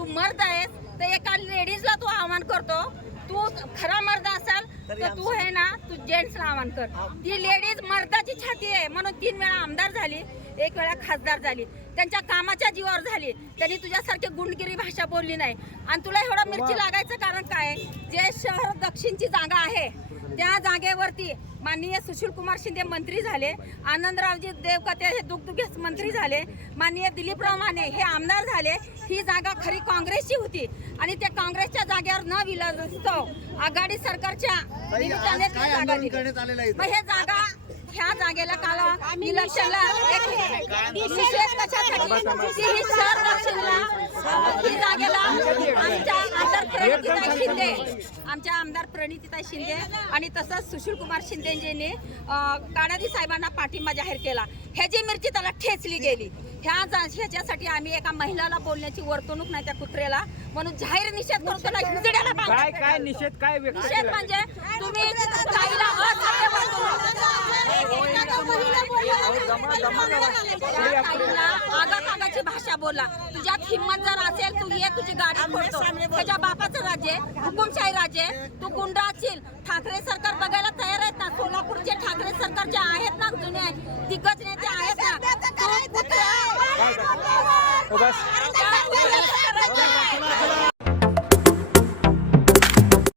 तू मर्द आहेस तर एका लेडीजला तू आव्हान करतो. तू खरा मर्द असाल तर तू आहे ना तू जेंट्सला आव्हान कर. ती लेडीज मर्दाची छाती आहे म्हणून तीन वेळा आमदार झाली एक वेळा खासदार झाली. त्यांच्या कामाच्या जीवावर झाली. त्यांनी तुझ्यासारखी गुंडगिरी भाषा बोलली नाही. आणि तुला एवढं मिरची लागायचं कारण काय? जे शहर दक्षिणची जागा आहे त्या जागेवरती माननीय सुशील कुमार शिंदे मंत्री झाले आनंदरावजी देवकते हे दुग्धुगेस मंत्री झाले माननीय दिलीपराव माने हे आमदार झाले ही जागा खरी काँग्रेसची होती. आणि त्या काँग्रेसच्या जागेवर न विलस्तव आघाडी सरकारच्या निमित्ताने जागा दिली. मग हे जागा ह्या जागेला काल इलेक्शनला एक विशेष कशासाठी? की ही शहर दक्षिणला ही जागेला आमच्या शिंदे आमच्या आमदार प्रणितीताई शिंदे आणि तसंच सुशील कुमार शिंदेजींनी अं, कानादी साहेबांना पाठिंबा जाहीर केला. ह्याची मिरची त्याला ठेचली गेली ह्या ह्याच्यासाठी आम्ही एका महिलाला बोलण्याची वर्तणूक नाही त्या कुत्र्याला. म्हणून जाहीर निषेध करून त्याला हिंजड्याला काय निषेध काय निषेध म्हणजे तुम्ही ताईला असभ्य आगातागाची भाषा बोला. तुझ्यात हिंमत जर असेल तू ये तुझी गाडी फोडतो. त्याच्या बापाचं राज्य आहे, हुकुमशाही राज्य आहे. तू गुंड असशील. ठाकरे सरकार बघायला तयार आहेत ना? सोलापूरचे ठाकरे सरकारचे आहेत ना? जुने दिग्गज नेते आहेत ना?